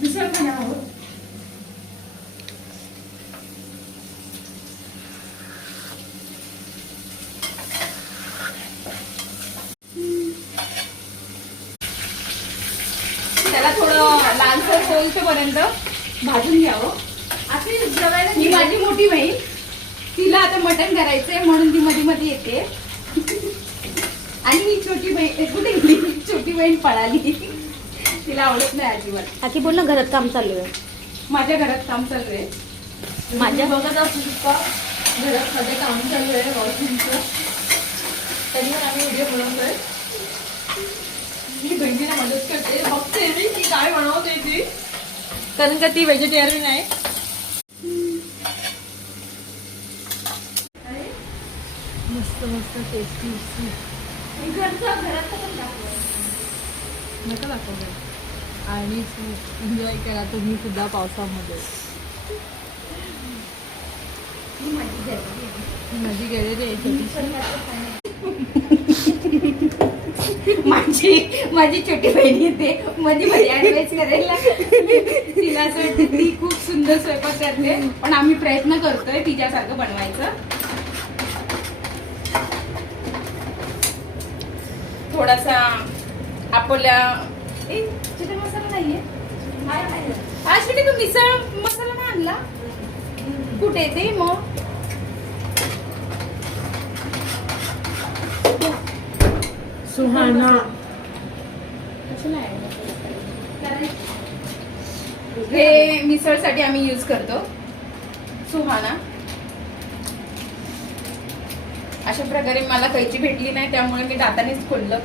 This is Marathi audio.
मिसळ खाणार आहोत. त्याला थोडं लालसर होईपर्यंत भाजून घ्यावं. आता जेवायला ही माझी मोठी बहीण, तिला आता मटण करायचंय म्हणून ती मध्ये मध्ये येते. आणि ही छोटी बहीण कुठे गेली? छोटी बहीण पळाली, तिला आवडत नाही अजिबात. आधी बोल ना, घरात काम चालू आहे. माझ्या घरात काम चालू आहे. माझ्या बघत असू शकता घरात मध्ये काम चालू आहे वॉशरूमचं. तरी पण आम्ही व्हिडिओ बनवतोय. मी बहिणीला मदत करते, बघते मी की काय बनवते ती, कारण का ती व्हेजिटेरियन आहे. मस्त मस्त टेस्टी घरात पण नका दाखवलं. आणि एन्जॉय करा तुम्ही सुद्धा पावसामध्ये. माझी गॅलरी आहे. माझी छोटी बहिणी येते मध्ये मध्ये ऍडवाइस करायला. तिला असं वाटतं ती खूप सुंदर स्वयंपाक करते, पण आम्ही प्रयत्न करतोय तिच्यासारखं बनवायचं. थोडासा आपल्या चिकन मसाला नाहीये आज कुठे, तू मिसळ मसाला नाही आणला? कुठे ते मग? सुहाना हे मिसळसाठी आम्ही यूज करतो सुहाना. अशा प्रकारे मला कैची भेटली नाही, त्यामुळे मी दातानेच खोललं.